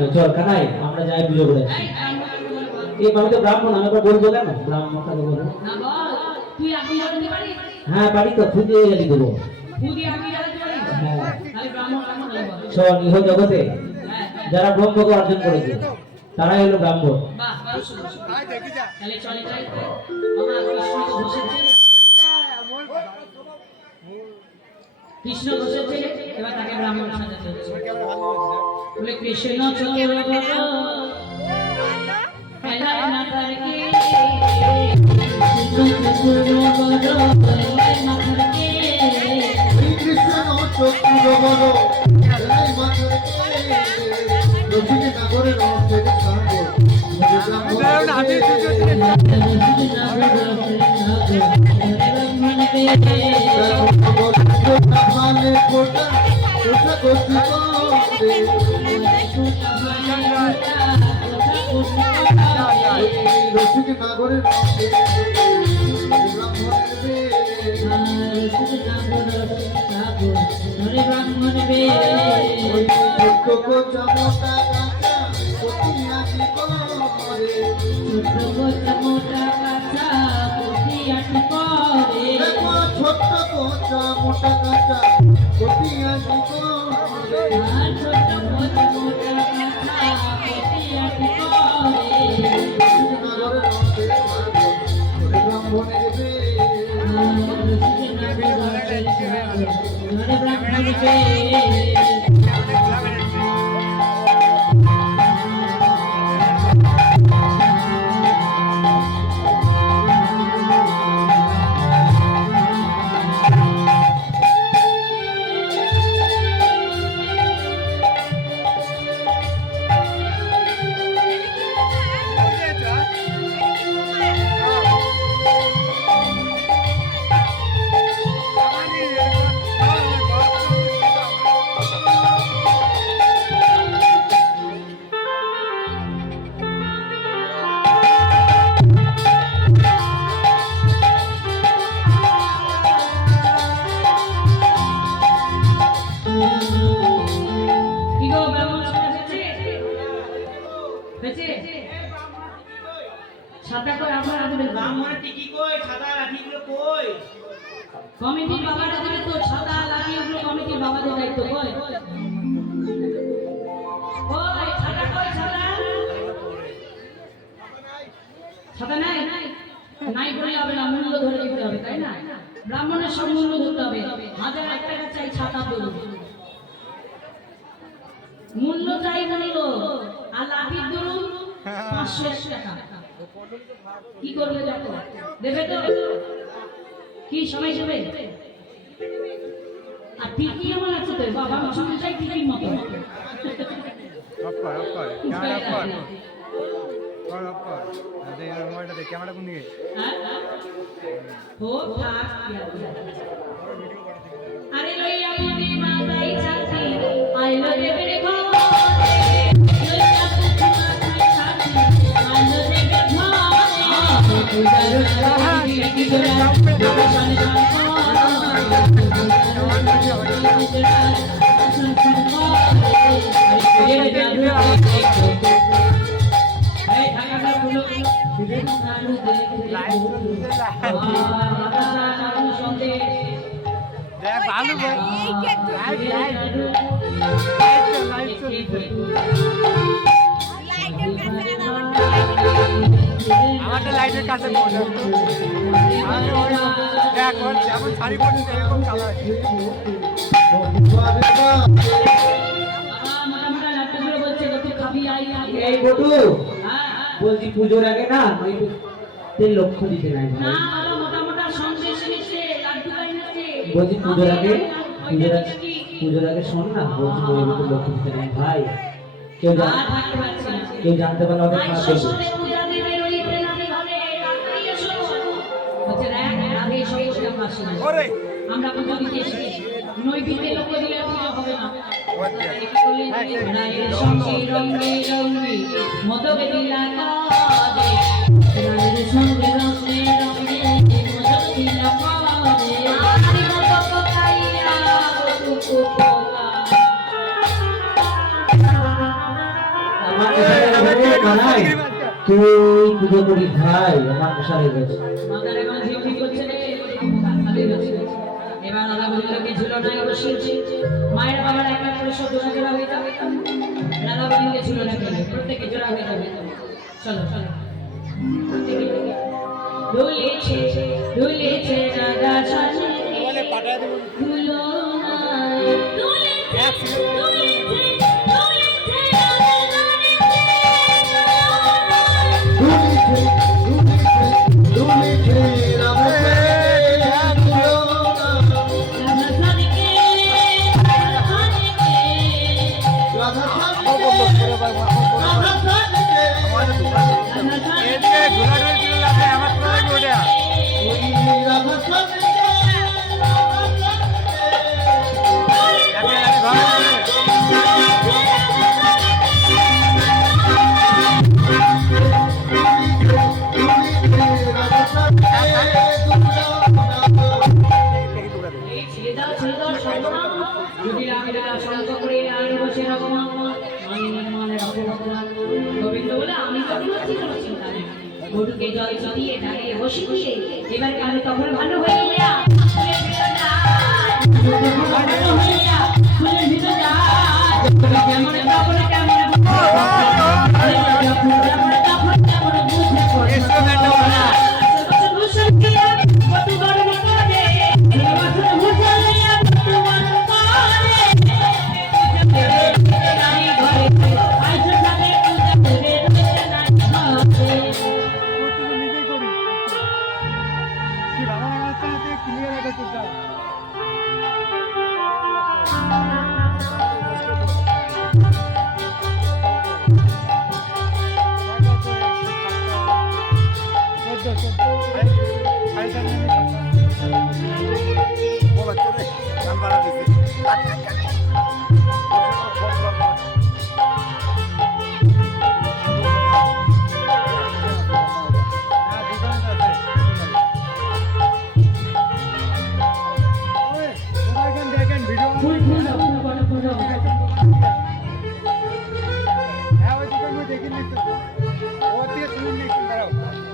চল কানাই আমরা যাই পুজো করে আসি। এই আমি তো ব্রাহ্মণ, আমি একবার বলবো কেন ব্রাহ্মণটাকে বলবো না বল, তুই আপনি জানতে পারিস? হ্যাঁ পারি তো, ফুল দিয়ে গেলি দেবো। তুই আপনি জানতে পারিস? হ্যাঁ তাহলে ব্রাহ্মণ ব্রাহ্মণ বল। চল ইহ জগতে হ্যাঁ যারা ব্রহ্মকে অর্জন করেছে তারাই হলো ব্রাহ্মণ। বাহ বাহ, তাই দেখি যা। তাহলে চলে যাই আমরা কৃষ্ণ বসেছে, কৃষ্ণ বসেছে, এবার তাকে ব্রাহ্মণ সাজাতে হচ্ছে। বলে কৃষ্ণ চন্দ্র বাবা খেলায় না তার কি, কৃষ্ণ চন্দ্র বাবা খেলায় না তার কি, কৃষ্ণ চন্দ্র বাবা খেলায় না তার কি, রসিকে নাগরের অর্থে সাগর রসিক নাগরের ছোট্ট কোচা মোটা কাঁচা কপিয়াছি কমিটির বাবারা দেবে তো ছাতা লাগিয়ে ওগুলো কমিটির বাবাদের দায়িত্ব। কই ওই ছাতা, কই ছাতা? ছাতা নাই নাই বললে হবে না, মূল্য ধরে দিতে হবে, তাই না? ব্রাহ্মণের সব মূল্য ধরতে হবে। 1001 টাকা চাই ছাতা দেবো, মূল্য চাই মূল্য। আর লাঠির দরুন 501 টাকা। কি করবে দেখো, দেবে তো? কি সময় যাবে? আর ঠিকই আমার আছে তো বাবা, মশাই ঠিকই মতো ক্যামেরা কোন দিকে? আরে লইয়া মনে মাতাই ছাতি আইলো দেবে রে ঘরে, লইয়া মাতাই ছাতি আইলো দেবে ঘরে, পূজার রাতে কি করে শান শান আমারটা লাইটের কাছে যেমন শাড়ি পড়ছে এরকম কালার। এই বটু বলছি পুজোর আগে না তেল লক্ষ্য দিতে নাই ভাই। বলছি পুজোর আগে শোন না, বলছি লক্ষ্য দিতে নাই ভাই। কেউ জানতে পারলে অনেক খারাপ দেখবে। আমরা পুজো দিতে এসেছি, নৈবেদ্যের লক্ষ্য দিলে হবে না। সঙ্গে রঙে রঙে মদকে দিলা কাঁদে, সঙ্গে রঙে রঙে মদক দিলা কাঁদে, আরে মদক খাইয়া বধূ পোকা আমার কানাই তুই পুজো করি ভাই আমার মশাই গেছে মাথার এখন ঝিমঝিম করছে রে, খালি রয়েছে। এবার দাদা বলল কি ঝুলো নাই বসিয়েছে, মায়ের বাবার এক এক করে সব জোড়া জোড়া হয়ে যাবে। দাদা বলল কি ঝুলো না খেলে প্রত্যেকে জোড়া হয়ে যাবে। চলো চলো দুলেছে দুলেছে রাধা সাজে বলে পাঠায় দেবো ঝুলো নাই দুলেছে দুলেছে দুলেছে রাধা দুলিছে রাধা সাজে রাধা সাজে এদিকে ঘোরাঘুরি ছিল লাগে আমার প্রয়োজন ওটা এই ছেড়ে দাও সর্বনাম যদি আমি শঙ্খ করে আর বসে রাখো আমি মানে রাখো ভগবান গোবিন্দ বলে আমি তো কোনো চিন্তা নেই গরুকে জল চিটিয়ে ডাকে বসে দিয়ে এবার আমি তখন ভালো হয়ে গেলা ফুলের ভিতর যা ফুলের ভিতর যা কেমন তখন কেমন বুঝে পড়ে কত গর্ব করে বছর ভুষালিয়া কত মন করে নারী ঘরে আইসো সাথে পূজা করে রয়েছে নারী ঘরে নিজেই করি কি বাবা মামার সাথে ক্লিয়ার আগে করতে ফুল ফুল দাও, ফুল বড় ফুল দাও।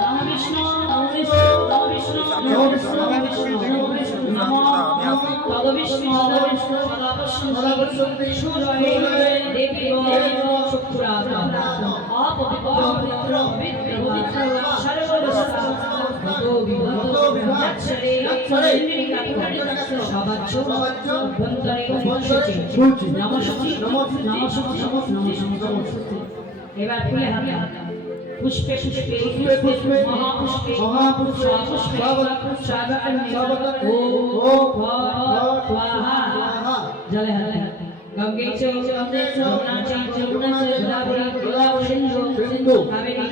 নম বিষ্ণু নম বিষ্ণু নম বিষ্ণু নম বিষ্ণু নম বিষ্ণু নম বিষ্ণু নমো ভগ বিষ্ণু সদাবর্ষন্তি সুরয়ে দেবী শুক্রাতা অপবিত্র পবিত্র সর্বদশা ভগো বিভূত যৎসরে ইন্দ্রিকা সবাচ্চ বন্ধরে বসেছে নমস্তি নমস্তি এবার ফুলে হাতে পুষ্পে পুষ্পে মহাপুষ্পে পুষ্পে ও স্বাহা জলে হাতে গঙ্গে চৌচন্দে চৌনাচে চৌনাচে গোদাবরী সিন্ধু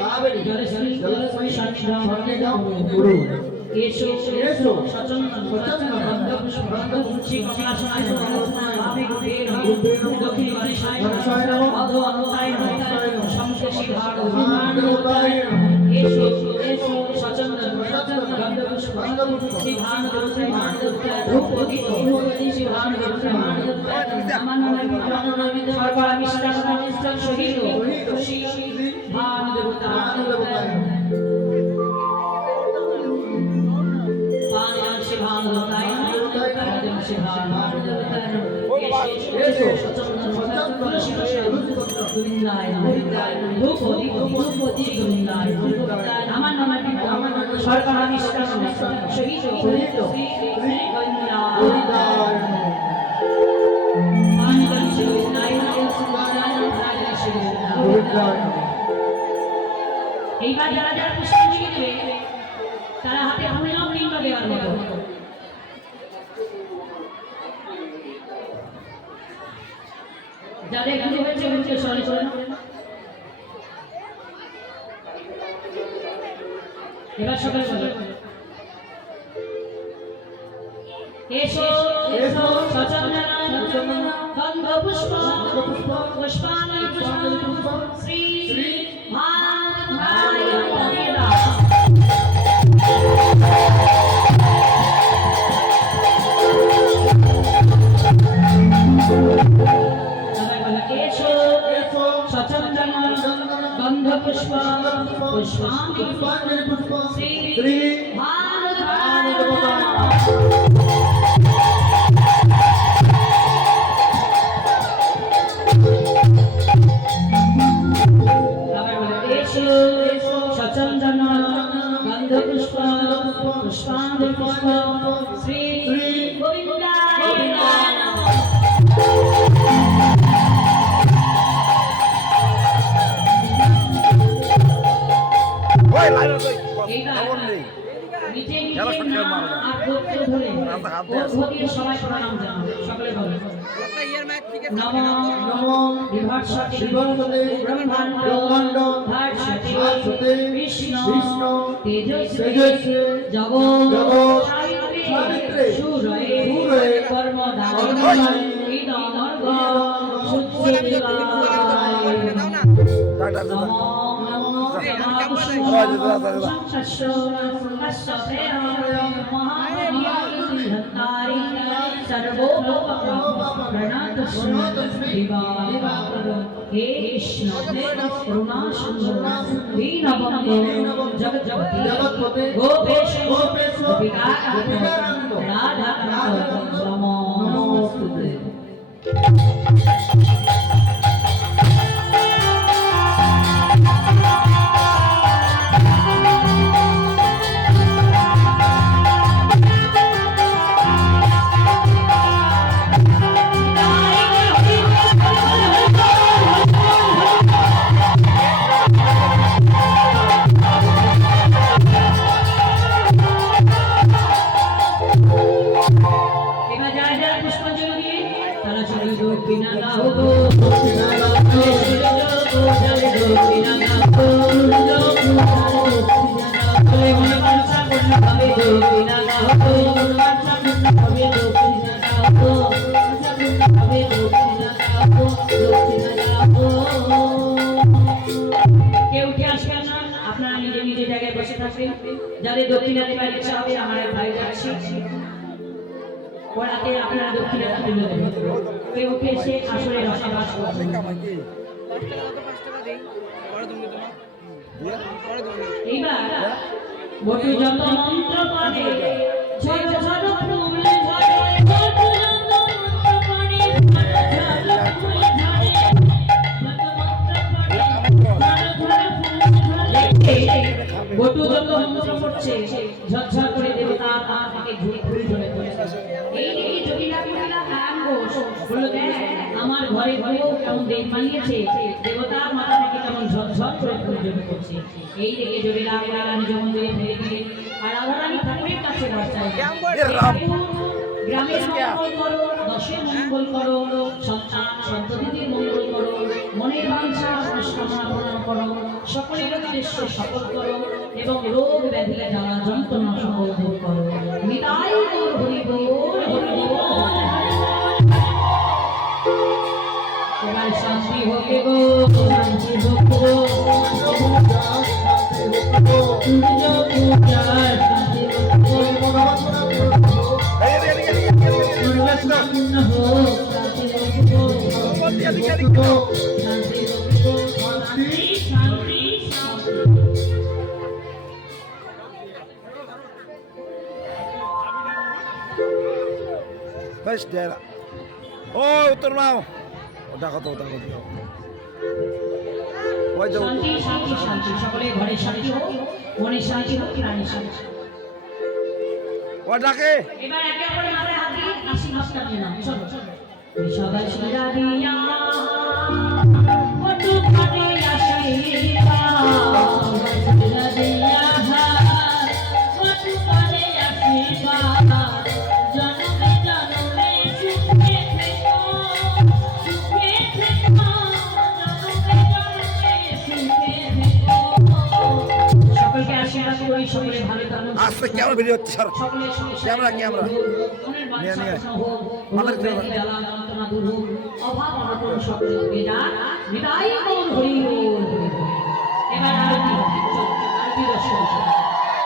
কাবেরী জলস্মি সন্নিধান গুরু এসো সচন্দন বন্ধ পুষ্পি কমলাসনায় ভাবে দক্ষিণ দিশায় অধ অন্তায় সংশেষী ভারত এসো সচন্দন গন্ধ পুষ্পি ভান রূপদীপ শিভান সর্বরা মিষ্টান সহিত ভান দেবতা পানিয়ান শিভান দেবতায় পাদম শিভান দেবতায় এসো সচন্দন তুলসী গোবিন্দায় রূপদীপ গোবিন্দায় আমার নামে সর্বরা মিষ্টান সহিত গোবিন্দায় এইবার যারা যারা পুষ্পাঞ্জলি দেবে তারা হাতে হরিনাম লিঙ্গ দেওয়ার মতো যাদের গুলি হয়েছে হচ্ছে সরে সরে এবার সকালে বলো এসো এসো সচন্দন গন্ধ পুষ্প পুষ্পানি পুষ্প শ্রী ভাই এসো সচন্দন পুষ্প পুষ্পাঞ্জলি পুষ্প শ্রী শ্রী ভানুদায় সচন্দন গন্ধ পুষ্প পুষ্পাঞ্জলি পুষ্প শ্রী গোবিন্দায় নমঃ। নিজে নিজের নাম আর গোত্র ধরে ওর দিয়ে সবাই প্রণাম জানাবে। সকলে বলে নমঃ নমো বিভৎসতে বিভৎসতে ব্রহ্মাণ্ড ব্রহ্মাণ্ড ভাস্বতে ভাস্বতে বিষ্ণু বিষ্ণু তেজস্বী তেজস্বী জগৎ জগৎ সাবিত্রী সাবিত্রী সূরয়ে সূরয়ে কর্মদায়িনী কর্মদায়িনী ইদমর্গ সূর্যদেবায় নমো हे कृष्ण करुणा सिंधु दीनबंधु जगत्पते गोपेश गोपिकाकांत राधाकांत नमो नमोस्तुते। যাদের দক্ষিণা দেবার ইচ্ছা হবে আমার ভাই যাচ্ছি ওরাতে আপনারা দক্ষিণা তুলে দেবেন। কেউ উঠে এসে আসলে রসাবাস করবেন। এইবার বটু যত মন্ত্র পড়ে ঝড় ঝড় ফুল ঝরে বটু যত মন্ত্র পড়ে ঝড় ঝড় ফুল ঝরে বটু যত মন্ত্র পড়ছে ঝরঝর করে দেবতা পা থেকে ঝুড়ি ধরে এই জটিলা বিটিলা কান ঘোষ বলল দেখ আমার ঘরে ঘরেও কেমন দেব মানিয়েছে দেবতার মাথা থেকে কেমন ঝরঝর করে ফুল জমে পড়ছে। এই দেখে জটিলা বিটিলা নিজ মন্দিরে ফিরে দিলেন আর রাধারানী ঠাকুরের কাছে বাঁচায় গ্রামের মঙ্গল করো দশের মঙ্গল করো সন্তান সন্ততিদের মঙ্গল করো মনের বাঞ্ছা মনস্কামনা পূরণ করো সকলের উদ্দেশ্য সফল করো এবং রোগ ব্যাধি জ্বালা যন্ত্রণা সকল দূর করো। নিতাই গৌর হরি বল হরি বল। এবার শান্তি হোকে গো শান্তি হোক গো পূজা পূজা শান্তি হোক গো পূর্ণ হোক শান্তি হোক গো শান্তি হোক গো শান্তি শান্তি শান্তি। বেশ দেরা ও উত্তর মাও ওটা কত ওই তো শান্তি শান্তি শান্তি সকলে ঘরে শান্তি হোক মনে শান্তি হোক প্রাণে শান্তি। ও ডাকে এবার একে অপরের মাথায় হাত দিয়ে আশীর্বাদ নিয়ে নাও। চলো সবাই শিরা দিয়া কত কাটে আশীর্বাদ শিরা দিয়া কত কাটে আশীর্বাদ জনমে জনমে সুখে থেকো সুখে থেকো জনমে জনমে সুখে থেকো। সকলকে আশীর্বাদ করি সকলে ভালো থাকুন। আস্তে ক্যামেরা ভিডিও হচ্ছে স্যার সকলের ক্যামেরা মনের বাঞ্ছা নিয়ে পূর্ণ হোক, আমাদের রোগ ব্যাধি জ্বালা যন্ত্রণা দূর হোক, অভাব অনটন সকল চলে যাক। নিতাই গৌর হরি বল হরি বল। এবার আরতি হবে, চলো, আরতি দর্শন করো।